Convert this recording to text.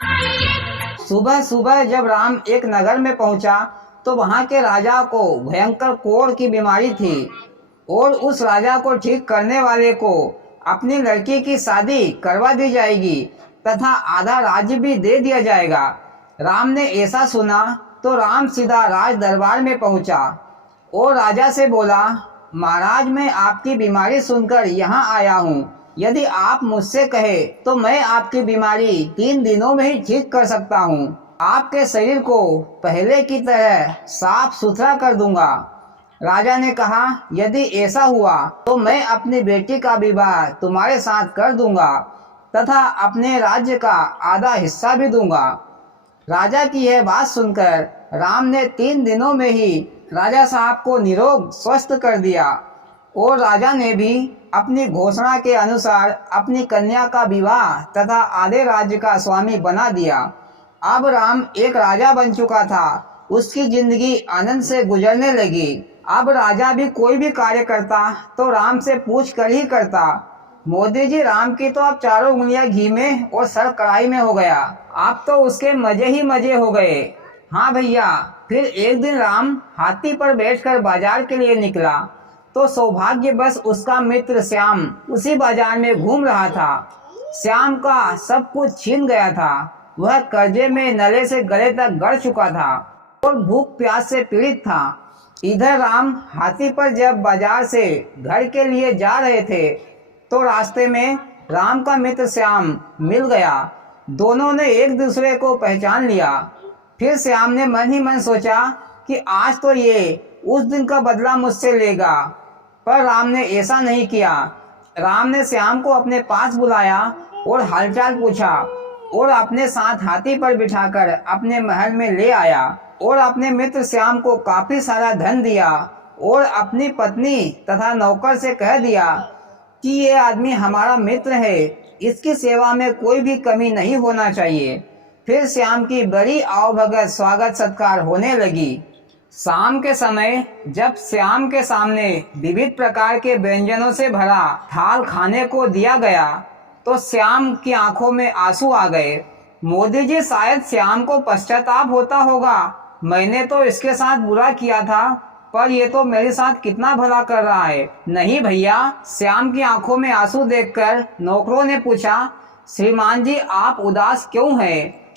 सुबह सुबह जब राम एक नगर में पहुंचा तो वहां के राजा को भयंकर कोढ़ की बीमारी थी और उस राजा को ठीक करने वाले को अपनी लड़की की शादी करवा दी जाएगी तथा आधा राज्य भी दे दिया जाएगा। राम ने ऐसा सुना तो राम सीधा राज दरबार में पहुंचा और राजा से बोला, महाराज मैं आपकी बीमारी सुनकर यहाँ आया हूँ। यदि आप मुझसे कहे तो मैं आपकी बीमारी 3 दिनों में ही ठीक कर सकता हूँ। आपके शरीर को पहले की तरह साफ सुथरा कर दूंगा। राजा ने कहा, यदि ऐसा हुआ तो मैं अपनी बेटी का विवाह तुम्हारे साथ कर दूंगा तथा अपने राज्य का आधा हिस्सा भी दूंगा। राजा की यह बात सुनकर राम ने 3 दिनों में ही राजा साहब को निरोग स्वस्थ कर दिया और राजा ने भी अपनी घोषणा के अनुसार अपनी कन्या का विवाह तथा आधे राज्य का स्वामी बना दिया। अब राम एक राजा बन चुका था। उसकी जिंदगी आनंद से गुजरने लगी। अब राजा भी कोई भी कार्य करता तो राम से पूछ कर ही करता। मोदी जी, राम की तो अब चारों उंगलियां घी में और सर कढ़ाई में हो गया। अब तो उसके मजे ही मजे हो गए। हाँ भैया, फिर एक दिन राम हाथी पर बैठकर बाजार के लिए निकला तो सौभाग्यवश उसका मित्र श्याम उसी बाजार में घूम रहा था। श्याम का सब कुछ छीन गया था। वह कर्जे में नले से गले तक गड़ चुका था और भूख प्यास से पीड़ित था। इधर राम हाथी पर जब बाजार से घर के लिए जा रहे थे तो रास्ते में राम का मित्र श्याम मिल गया। दोनों ने एक दूसरे को पहचान लिया। फिर श्याम ने मन ही मन सोचा कि आज तो ये उस दिन का बदला मुझसे लेगा, पर राम ने ऐसा नहीं किया। राम ने श्याम को अपने पास बुलाया और हालचाल पूछा और अपने साथ हाथी पर बिठाकर अपने महल में ले आया और अपने मित्र श्याम को काफी सारा धन दिया और अपनी पत्नी तथा नौकर से कह दिया कि ये आदमी हमारा मित्र है, इसकी सेवा में कोई भी कमी नहीं होना चाहिए। फिर श्याम की बड़ी आवभगत स्वागत सत्कार होने लगी। शाम के समय जब श्याम के सामने विविध प्रकार के व्यंजनों से भरा थाल खाने को दिया गया तो श्याम की आंखों में आंसू आ गए। मोदी जी, शायद श्याम को पश्चाताप होता होगा। मैंने तो इसके साथ बुरा किया था, पर ये तो मेरे साथ कितना भला कर रहा है। नहीं भैया, श्याम की आंखों में आंसू देखकर नौकरों ने पूछा, श्रीमान जी आप उदास क्यों हैं?